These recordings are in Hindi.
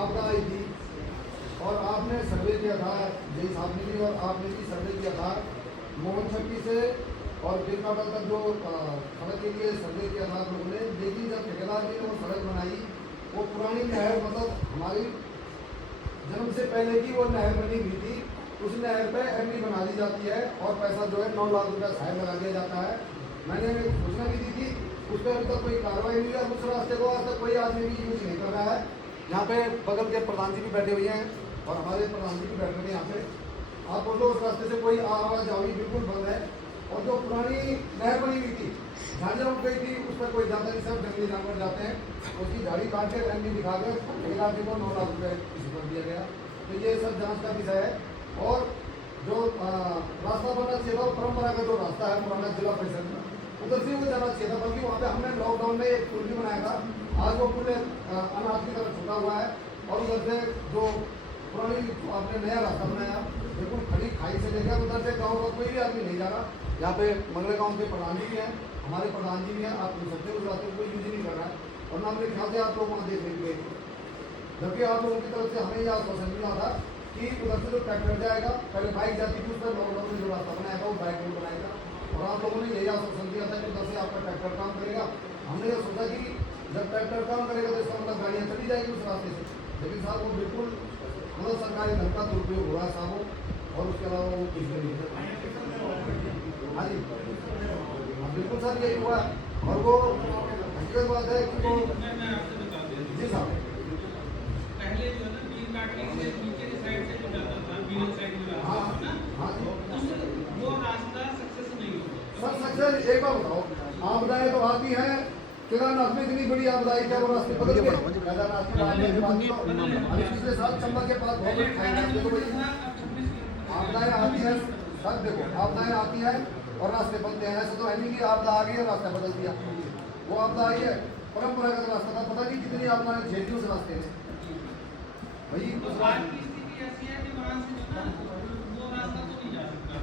आपदा आई थी और आपने सर्वे किया था, जय साहब ने भी और आपने भी सर्वे किया था मोहन छट्टी से और बिरकाटल तक जो सड़क के लिए सर्वे किया था आप लोगों ने। लेकिन जब ठेकेदार ने वो सड़क बनाई, वो पुरानी नहर मतलब हमारी जन्म से पहले की वो नहर बनी हुई थी, उस नहर पे एमडी बना दी जाती है और पैसा जो है 9 लाख रुपया साइड लगा दिया जाता है। मैंने सूचना भी दी थी, उस पर अभी तक कोई कार्रवाई नहीं हुई है। उस रास्ते को आज तक कोई आदमी भी यूज नहीं कर रहा है। यहाँ पे बगल के प्रधान जी भी बैठे हुए हैं और हमारे प्रधान जी भी बैठे हुए हैं यहाँ पे। आप बोलो उस रास्ते से कोई आवाज आवाज़ बिल्कुल बंद है। और जो पुरानी नहर बनी हुई थी, झाड़ियाँ उठ गई थी, उस पर कोई जाता नहीं, सब जंगली जानवर जाते हैं। उसकी झाड़ी काट के एमडी दिखा कर ठेकेदार जी को 9 लाख रुपये इसी पर दिया गया। तो ये सब जाँच का विषय है। और जो रास्ता बनना चाहिए था, परंपरा का जो रास्ता है पुराना जिला परिषद में, उधर से वो जाना चाहिए था, बल्कि वहाँ पे हमने लॉकडाउन में एक पुल भी बनाया था। आज वो पुल अनाज की तरफ छूटा हुआ है और उधर से जो पुरानी आपने नया रास्ता बनाया बिल्कुल खड़ी खाई से लेकर उधर से गाँव का कोई भी आदमी नहीं जा रहा। यहाँ पे मंगले गाँव के प्रधान जी भी हैं, हमारे प्रधान जी भी हैं, आप सुन सकते हो उस रास्ते को कोई यूज ही नहीं कर रहा है। और ना मेरे ख्याल से आप लोग वहाँ देख लेंगे, जबकि आप लोगों की तरफ से हमें यह आश्वासन मिला था कि उधर से जो ट्रैक्टर जाएगा, पहले बाइक जाती थी, उस पर लॉकडाउन में जो रास्ता बनाएगा वो बाइक रोड बनाएगा। और आप लोगों ने यही आश्वासन दिया था कि उधर से आपका ट्रैक्टर काम करेगा। हमने यह सोचा कि जब ट्रैक्टर काम करेगा तो इसका मतलब गाड़ियाँ चली जाएगी उस रास्ते से। लेकिन साहब वो बिल्कुल मतलब सरकारी धन का दुरुपयोग हुआ है साहब, और उसके अलावा वो कुछ नहीं है। हाँ जी, बिल्कुल सर यही हुआ है। और वो हकीकत बात है कि वो जी साहब पहले जो है ना बीन काटने के लिए नीचे की साइड से जो जाता था, बीन साइड में जाता था ना, हाँ जी, वो रास्ता सक्सेस नहीं हुआ। सर सक्सेस एक बार बताओ, आपदाएं तो आती हैं, केदारनाथ में इतनी बड़ी आपदाएं क्या वो रास्ते बदल गए? केदारनाथ की आपदाएं के बाद तो पिछले साल चंबा के पास बहुत खाई देखो भाई, आपदाएं आती हैं सर, देखो आपदाएं आती हैं और रास्ते बनते हैं। ऐसा तो है नहीं कि आपदा आ गई और रास्ता बदल दिया। वो आपदा आई है, परंपरागत रास्ता था, पता नहीं कितनी आपदाएं झेली उस रास्ते में भाई। तो आज की स्थिति ऐसी है कि वहाँ से जो ना वो रास्ता तो नहीं जा सकता,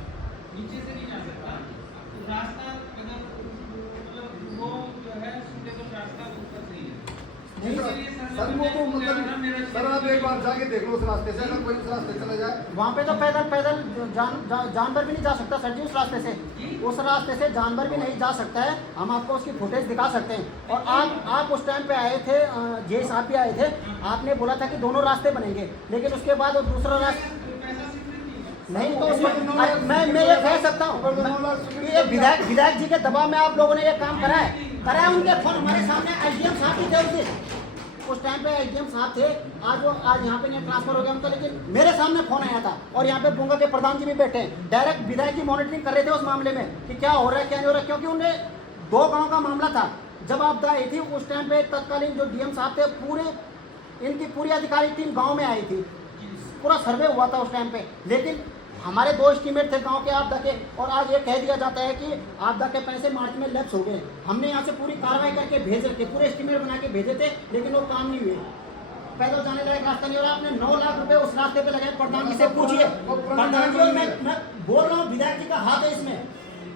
नीचे से नहीं जा सकता। तो रास्ता अगर मतलब वो जो है सूटेबल रास्ता ऊपर नहीं है। सर वो तो मतलब सर आप एक बार जाके देख लो उस रास्ते से, अगर कोई उस रास्ते चला जाए वहाँ पे तो पैदल जानवर भी नहीं जा सकता सर जी उस रास्ते से। उस रास्ते से जानवर भी नहीं जा सकता है। हम आपको उसकी फुटेज दिखा सकते हैं। और आप उस टाइम पे आए थे, जे साहब भी आए थे, आपने बोला था कि दोनों रास्ते बनेंगे, लेकिन उसके बाद वो दूसरा रास्ता नहीं। तो उसमें मैं ये कह सकता हूँ कि ये विधायक जी के दबाव में आप लोगों ने ये काम करा है। उनके फोन हमारे सामने एसडीएम साहब भी थे उस टाइम पे एसडीएम साहब थे। आज यहाँ पे नहीं ट्रांसफर हो गया उनका, लेकिन मेरे सामने फोन आया था और यहाँ पे बुंगा के प्रधान जी भी बैठे हैं। डायरेक्ट विधायक जी मॉनिटरिंग कर रहे थे उस मामले में कि क्या हो रहा है क्या नहीं हो रहा है, क्योंकि उन्हें 2 गाँव का मामला था। जब आपदा आई थी उस टाइम पे तत्कालीन जो डीएम साहब थे, इनकी पूरी अधिकारी टीम गाँव में आई थी, पूरा सर्वे हुआ था उस टाइम पे। लेकिन हमारे 2 एस्टीमेट थे गांव के आपदा के, और आज ये कह दिया जाता है कि आपदा के पैसे मार्च में लैप्स हो गए। हमने यहाँ से पूरी कार्रवाई करके भेज रखे, पूरे एस्टीमेट बना के भेजे थे, लेकिन वो काम नहीं हुए। पैदल जाने लायक रास्ता नहीं हो रहा। आपने 9 लाख रुपए उस रास्ते पे लगाए। प्रधान जी से पूछिए, प्रधान जी, मैं बोल रहा हूँ विधायक जी का हाथ है इसमें,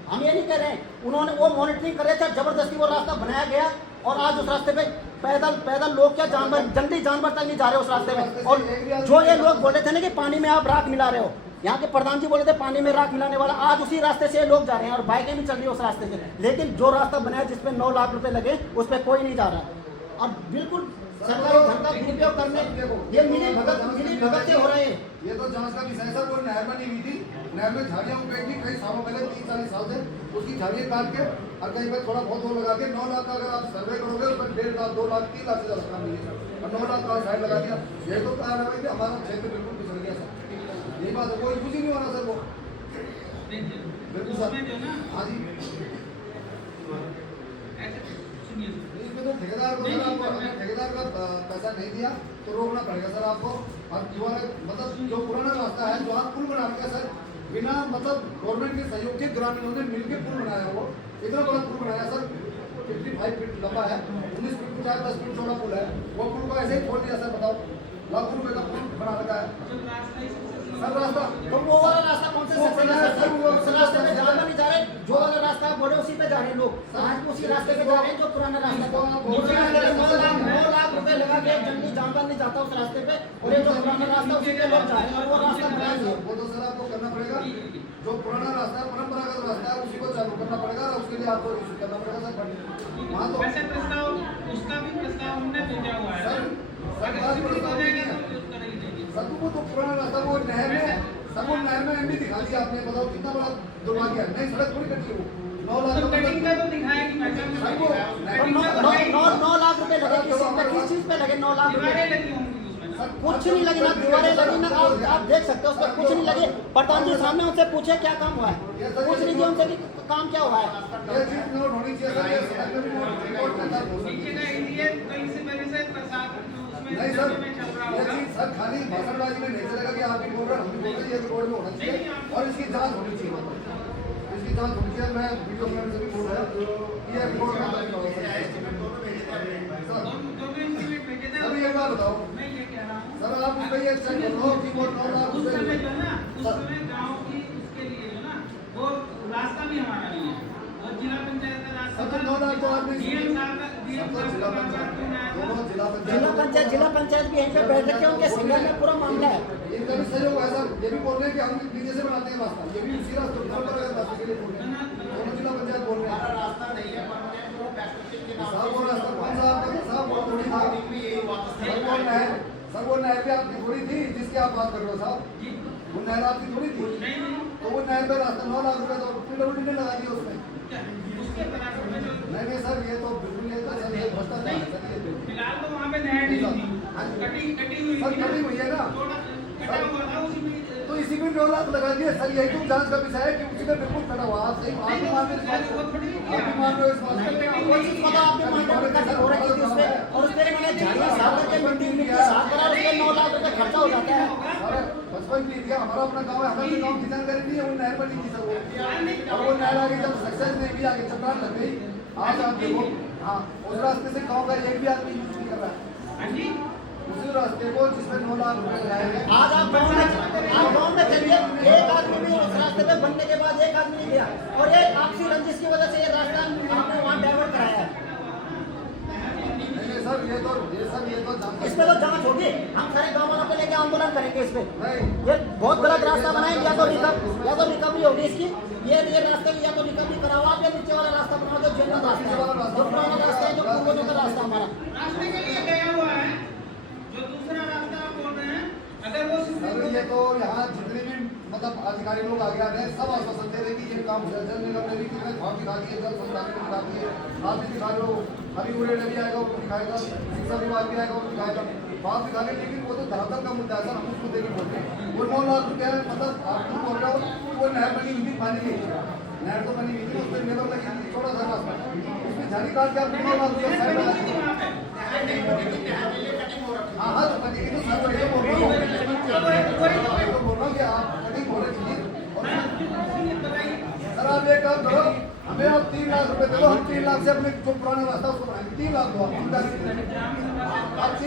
हम ये नहीं कह रहे हैं। उन्होंने वो मॉनिटरिंग कर रहे थे, जबरदस्ती वो रास्ता बनाया गया और आज उस रास्ते पे पैदल लोग क्या जंगली जानवर तक नहीं जा रहे उस रास्ते में। और जो ये लोग बोल रहे थे ना कि पानी में आप राख मिला रहे हो, यहाँ के प्रधान जी बोले थे पानी में राख मिलाने वाला, आज उसी रास्ते से लोग जा रहे हैं और बाइकें भी चल रही है उस रास्ते से। लेकिन जो रास्ता बनाया जिसपे 9 लाख रुपए लगे उस पर कोई नहीं जा रहा। और बिल्कुल सरकारी धन का दुरुपयोग करने ये मिली भगत से हो रहे हैं। ये तो जांच का विषय सर। वो नहर बनी हुई थी, नहर में झाड़ियाँ उग गई थी कई सालों पहले, 30-40 साल से। उसकी झाड़ियाँ काट के और कहीं पर थोड़ा बहुत वो लगा के 9 लाख का अगर आप सर्वे करोगे उस पर 1.5 लाख 2 लाख 3 लाख से ज़्यादा काम नहीं है। और 9 लाख का साइड लगा दिया। ये तो कारण है कि हमारा क्षेत्र बिल्कुल पिछड़ गया सर। यही बात है, कोई कुछ ही नहीं हो रहा सर। वो बिल्कुल सर। हाँ जी, इसमें तो ठेकेदार को सर आपको अगर ठेकेदार का पैसा नहीं दिया तो रोकना पड़ेगा सर आपको। और दोबारा मतलब जो पुराना रास्ता है जो आप पुल बना रखे सर, बिना मतलब गवर्नमेंट के सहयोग के ग्रामीणों ने मिलकर पुल बनाया। वो इतना बड़ा पुल बनाया सर, 55 फीट लंबा है, 19 फीट ऊंचा, 10 फीट चौड़ा पुल है। वो पुल को ऐसे ही खोल दिया सर। बताओ, लाखों रुपए का पुल बना रखा है सर। रास्ता तो वो वाला रास्ता कौन से उस रास्ते में जानवर नहीं जा रहे। जो वाला रास्ता आप बोले उसी पे जा रहे हैं लोग। आज उसी रास्ते पे जा रहे हैं जो पुराना रास्ता था। 9 लाख रुपए लगा के जंगली जानवर जानवर नहीं जाता उस रास्ते पे, और ये जो पुराना रास्ता उसी पे लोग जा रहे हैं, और वो रास्ता बना नहीं है। वो तो सर आपको करना पड़ेगा, जो पुराना रास्ता है, परंपरागत रास्ता है, उसी को चालू करना पड़ेगा, और उसके लिए आपको इशू करना पड़ेगा सर। वहाँ तो वैसे प्रस्ताव उसका भी प्रस्ताव हमने भेजा हुआ है। सर अगर स्वीकृत हो जाएगा तो उसका नहीं देंगे। सर वो तो पुराना रास्ता, वो नहर में, सब वो नहर में एमडी दिखा दिया आपने, बताओ कितना बड़ा दुर्भाग्य है। नहीं सड़क थोड़ी कटी वो 9 लाख तो रुपए कटिंग का तो दिखाएगी मैडम, कटिंग का तो है ही नहीं। 9 लाख रुपए लगे, किस चीज पे लगे 9 लाख दीवारें रुपए? लगी होंगी उसमें ना। कुछ नहीं लगी ना, दीवारें लगी ना, आप देख सकते हो, उस पर कुछ नहीं लगे। प्रधान जी सामने उनसे पूछे क्या काम हुआ है, पूछ लीजिए उनसे कि काम क्या हुआ है। ये चीज नोट होनी चाहिए सर, ये सड़क में भी नोट करना है। नीचे का एरिया कहीं से पहले से प्रसाद उसमें नहीं सर, में चल रहा ये होगा। चीज सर खाली भाषणबाजी में नहीं चलेगा कि आप भी बोल रहे हैं, हम भी बोल रहे हैं, ये रोड में होना चाहिए, और इसकी जांच होनी चाहिए, मतलब इसकी जांच होनी चाहिए। मैं वीडियो क्लिप से भी बोल रहा हूँ, ये रोड में नहीं होगा सर। दोनों इंस्टीट्यूट भेजे थे। सर ये बात बताओ मैं ये कह रहा हूँ, सर, आप उसका ये चेक कर लो कि वो 9 लाख उस समय रुपए जो है ना, उस समय गाँव की उसके लिए जो ना, वो रास्ता भी हमारा नहीं है, और जिला पंचायत का रास्ता सर, तो 9 लाख तो आपने डीएम साहब का जिला पंचायत दोनों जिला पंचायत भी यहीं पे बैठ रखे हैं, उनके सिंगल में पूरा मामला है। इनका भी सहयोग है सर, ये भी बोल रहे हैं कि हम नीचे से बनाते हैं रास्ता, ये भी उसी रास्ते रास्ते के लिए बोल रहे हैं, दोनों जिला पंचायत बोल रहे हैं। रास्ता नहीं है, साहब वो रास्ता कौन सा आपका साहब, वो थोड़ी था सर, वो नहर पे आपकी थोड़ी थी जिसकी आप बात कर रहे हो साहब, वो नहर आपकी थोड़ी थी, तो वो नहर पे रास्ता 9 लाख रुपए तो किलोमीटर ने लगा दिया उसमें। उसके बराबर में जो नहीं सर, ये तो बिल्कुल ये तो सर, ये भ्रष्टाचार है सर, ये फिलहाल तो वहाँ पे नहर नहीं थी, कटी हुई सर थी ना, कटी हुई है ना, कटा हुआ था उसी में। तो इसी में 9 लाख लगा दिए सर, यही तो जांच का विषय है कि उसी में बिल्कुल कटा हुआ। आप सही आप भी मान रहे हो इस बात को, आप भी मान रहे हो इस बात को, वो चीज पता आपके माइंड में कैसे हो रही थी उसपे, और उसपे मैंने झाड़ियाँ साफ करके मिट्टी साफ करा, उसपे 9 लाख रुपए खर्चा हो जाता है। अरे बचपन की थी, हमारा अपना गाँव है, हमारे गाँव की जानकारी नहीं है, वो नहर बनी थी सर वो, और वो नहर आगे जब सक्सेस नहीं भी आगे चट्टान लग गई, आज आप देखो, हाँ उस रास्ते से गाँव का एक भी आदमी यूज नहीं कर रहा है, हाँ जी, उसी रास्ते को जिसमें 9 लाख रुपए लगाए गए। आज आप गाँव में चलिए, एक आदमी भी उस रास्ते पे बनने के बाद एक आदमी नहीं गया, और ये आपसी रंजिश की वजह से ये रास्ता आपने वहाँ डाइवर्ट कराया है। नहीं सर, ये तो जानकारी इस पे तो जांच होगी, हम सारे गाँव वालों को लेके आंदोलन करेंगे इस पे। नहीं, ये बहुत गलत रास्ता बनाएंगे, या तो रिकवरी होगी इसकी, ये रास्ते की या तो रिकवरी कराओ आप, या नीचे वाला रास्ता बनाओ जो जनरल रास्ता है, जो पुराना रास्ता है, जो पूर्वजों का रास्ता हमारा। रास्ते के लिए गया हुआ है, जो दूसरा रास्ता आप बोल रहे हैं, अगर वो सर ये तो यहाँ जितने भी मतलब अधिकारी लोग आगे आते हैं सब आश्वासन दे रहे कि ये काम जल निगम ने भी कितने भाव दिखा दिए, जल संस्थान ने दिखा दिए, आप भी दिखा रहे हो, अभी उड़े भी आएगा वो दिखाएगा, शिक्षा विभाग भी आएगा वो दिखाएगा, बात दिखा रहे, लेकिन वो तो धरातल का मुद्दा है सर, हम उस मुद्दे की बोलते हैं। वो 9 लाख रुपया मतलब आप बोल रहे हो, वो नहर बनी हुई थी पानी की, नहर तो बनी हुई थी, उसमें लेबर लगी थी, छोटा सा रास्ता, उसमें झाड़ी काट के आप 9 लाख रुपया साइड लगा दिए। हाँ हाँ, तो कटिंग तो सर बढ़िया बोल रहा हूँ, बोल रहा हूँ कि आप कटिंग हो रही थी, सर आप एक काम करो, हमें आप 3 लाख रुपए दे दो, हम 3 लाख से अपने जो पुराना रास्ता उसको बनाएंगे, 3 लाख दो आप 3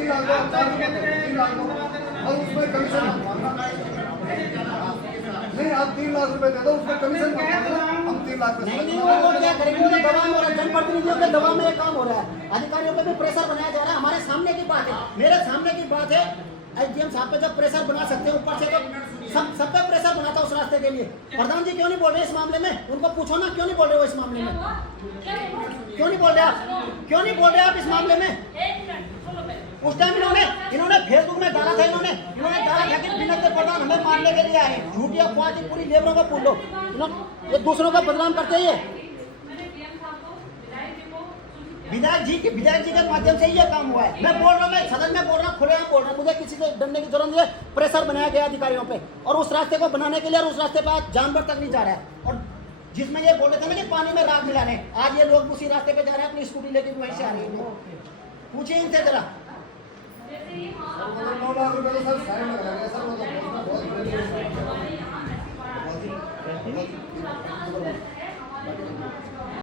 लाख दो, 3 लाख दो, और उसमें कमीशन नहीं, आप 3 लाख रुपए दे दो, उसमें कमीशन हम 3 लाख नहीं वो क्या करेंगे, वो दबाव हो रहा है, जनप्रतिनिधियों के दबाव में ये काम हो रहा है, अधिकारियों पे भी प्रेशर बनाया जा रहा है। हमारे सामने की बात है, मेरे सामने की बात है, एसडीएम साहब पे जब प्रेशर बना सकते हैं ऊपर से, तो सब पे प्रेशर बनाता उस रास्ते के लिए। प्रधान जी क्यों नहीं बोल रहे इस मामले में, उनको पूछो ना क्यों नहीं बोल रहे हो इस मामले में, क्यों नहीं बोल रहे आप, क्यों नहीं बोल रहे आप इस मामले में? उस टाइम इन्होंने फेसबुक में डाला था, इन्होंने डाला था कि बिना के प्रधान हमें मारने के लिए आए, झूठी अफवाह थी, पूरी लेबरों को पूछ लो, ये दूसरों का बदनाम करते हैं। विधायक जी के माध्यम से ये काम हुआ है। मैं बोल रहा हूँ, मैं सदन में बोल रहा हूँ, खुले में बोल रहा हूँ, मुझे किसी से डरने की जरूरत नहीं है। प्रेशर बनाया गया अधिकारियों पे, और उस रास्ते को बनाने के लिए, और उस रास्ते पे आज जानवर तक नहीं जा रहा है, और जिसमें ये बोल रहे थे ना कि पानी में राख मिलाने, आज ये लोग उसी रास्ते पे जा रहे हैं, अपनी स्कूटी लेके वहीं से आ रही है। पूछिए इनसे जरा। 9 लाख रुपए तो सर साइड में लगा सर, वो तो बहुत